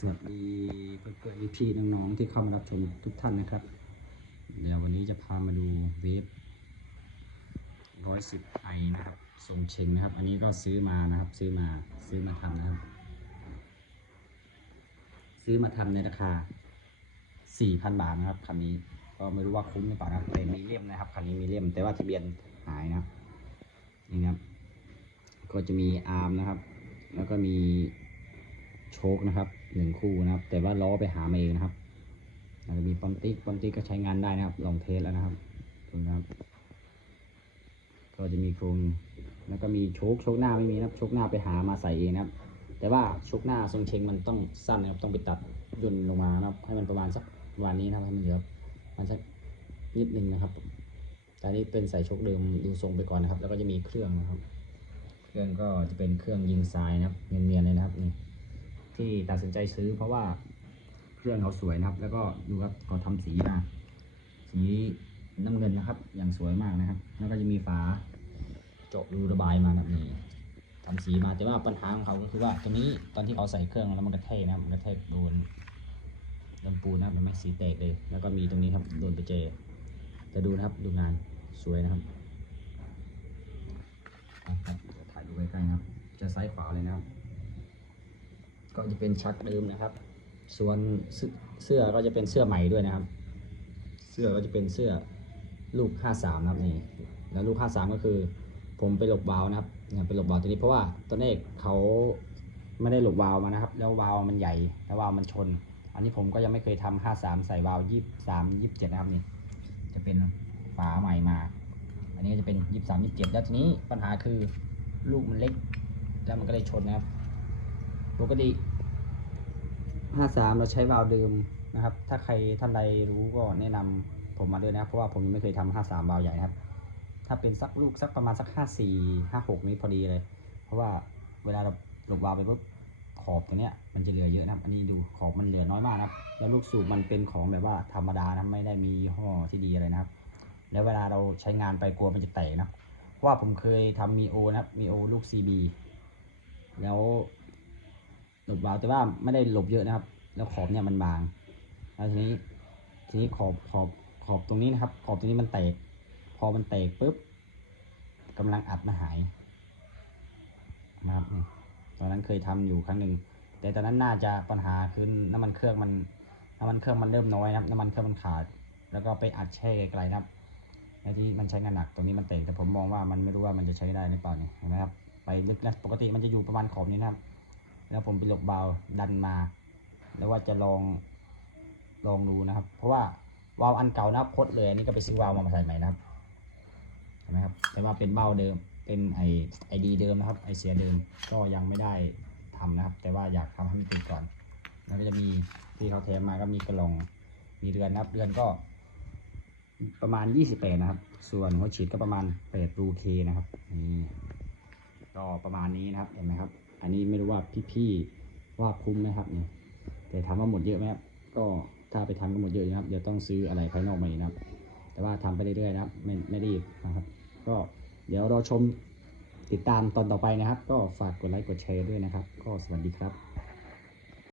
สวัสดีเพื่อนๆพี่ๆน้องๆที่เข้ามารับชมทุกท่านนะครับ เดี๋ยววันนี้จะพามาดูเวฟร้อยสิบไอนะครับทรงเชงนะครับ อันนี้ก็ซื้อมานะครับ ซื้อมาซื้อมาทำนะครับ ซื้อมาทำในราคาสี่พันบาทนะครับคันนี้ก็ไม่รู้ว่าคุ้มหรือเปล่านะแต่มีเล่มนะครับคันนี้มีเล่มแต่ว่าทะเบียนหายนะนี่นะครับ ก็จะมีอาร์มนะครับ แล้วก็มีโชคนะครับ หนึ่งคู่นะครับ แต่ว่าล้อไปหามาเองนะครับแล้วก็มีปอมติกปอมติกก็ใช้งานได้นะครับ ลองเทสแล้วนะครับดูนะครับ ก็จะมีโครงแล้วก็มีโชคโชคหน้าไม่มีนะครับ โชคหน้าไปหามาใส่เองนะครับ แต่ว่าโชคหน้าทรงเชงมันต้องสั้นนะครับ ต้องไปตัดย่นลงมานะครับ ให้มันประมาณสักประมาณนี้นะครับให้มันเหลือมันสักนิดนึงนะครับแต่อันนี้เป็นใส่โชคเดิมดูทรงไปก่อนนะครับ แล้วก็จะมีเครื่องนะครับ เครื่องก็จะเป็นเครื่องยิงทรายนะครับ เนียนๆเลยนะครับนี่ ที่ตัดสินใจซื้อ เพราะว่าเครื่องเขาสวยนะครับ แล้วก็ดูครับเขาทำสีมาสีน้ำเงินนะครับ อย่างสวยมากนะครับ แล้วก็จะมีฝาเจาะรูระบายมานะครับนี่ทำสีมาแต่ว่าปัญหาของเขาก็คือว่าตรงนี้ตอนที่เขาใส่เครื่องแล้วมันกระแทกนะมันกระแทกโดนลำปูนะครับมันไม่สีแตกเลย แล้วก็มีตรงนี้ครับโดนไปเจแต่ดูนะครับดูงานสวยนะครับนะถ่ายดูใกล้ๆนะครับ จะซ้ายขวาเลยนะครับ จะเป็นชักเดิมนะครับ ส่วนเสื้อก็จะเป็นเสื้อใหม่ด้วยนะครับ เสื้อก็จะเป็นเสื้อลูก 53 นะครับนี่แล้วลูก 53 ก็คือ ผมไปหลบวาล์วนะครับเนี่ยไปหลบวาล์วตัวนี้เพราะว่าตอนแรกเขาไม่ได้หลบวาล์วมานะครับ แล้ววาล์วมันใหญ่แล้ววาล์วมันชน อันนี้ผมก็ยังไม่เคยทำ53 ใส่วาล์ว23 27 นะครับนี่จะเป็นฝาใหม่มา อันนี้ก็จะเป็นยี่สามยี่เจ็ดแล้วทีนี้ปัญหาคือลูกมันเล็ก แล้วมันก็เลยชนนะครับ ปกติ ห้าสามเราใช้วาล์วเดิมนะครับ ถ้าใครท่านใดรู้ก็แนะนำผมมาด้วยนะครับเพราะว่าผมยังไม่เคยทำห้าสาวาล์วใหญ่นะครับ ถ้าเป็นสักลูกสักประมาณสักห้าสี่ห้าหกนี้พอดีเลย เพราะว่าเวลาเราหลบวาล์วไปปุ๊บขอบตัวเนี้ยมันจะเหลือเยอะนะอันนี้ดูขอบมันเหลือน้อยมากนะครับ แล้วลูกสูบมันเป็นของแบบว่าธรรมดานะไม่ได้มียี่อที่ดีอะไรนะครับ แล้วเวลาเราใช้งานไปกลัวมันจะแตกนะเพราะว่าผมเคยทำมีโอนะครับมีโอลูก CB หลบวาล์วแต่ว่าไม่ได้หลบเยอะนะครับ แล้วขอบเนี่ยมันบางแล้วทีนี้ทีนี้ขอบขอบขอบตรงนี้นะครับ ขอบตรงนี้มันแตก พอมันแตกปุ๊บกำลังอัดมาหายนะครับตอนนั้นเคยทำอยู่ครั้งหนึ่งแต่ตอนนั้นน่าจะปัญหาคือน้ำมันเครื่องมันน้ำมันเครื่องมันเริ่มน้อยนะครับน้ำมันเครื่องมันขาด แล้วก็ไปอัดแช่ไกลๆนะครับที่มันใช้งานหนักตรงนี้มันเตะแต่ผมมองว่ามันไม่รู้ว่ามันจะใช้ได้หรือเปล่านี่เห็นไหมครับไปลึกนะปกติมันจะอยู่ประมาณขอบนี้นะครับ แล้วผมไปหลบเบาดันมา แล้วว่าจะลองลองดูนะครับ เพราะว่าวาล์วอันเก่านับพดเลยอันนี้ก็ไปซื้อวาล์วมาใส่ใหม่นะครับเห็นไหมครับแต่ว่าเป็นเบ้าเดิมเป็นไอไอดีเดิมนะครับไอเสียเดิมก็ยังไม่ได้ทำนะครับ แต่ว่าอยากทำให้มันติดก่อน แล้วก็จะมีที่เขาแถมมาก็มีกระลองมีเรือนนะครับเรือนก็ประมาณ 28 นะครับ ส่วนหัวฉีดก็ประมาณ8รูเคนะครับ นี่ ก็ประมาณนี้นะครับ เห็นไหมครับ อันนี้ไม่รู้ว่าพี่ๆว่าคุ้มไหมครับเนี่ยแต่ถามว่าหมดเยอะไหมครับก็ถ้าไปทำก็หมดเยอะนะครับเดี๋ยวต้องซื้ออะไรภายนอกมาอีกนะครับ แต่ว่าทำไปเรื่อยๆนะครับไม่ไม่รีบนะครับ ก็เดี๋ยวเราชมติดตามตอนต่อไปนะครับ ก็ฝากกดไลค์กดแชร์ด้วยนะครับ ก็สวัสดีครับ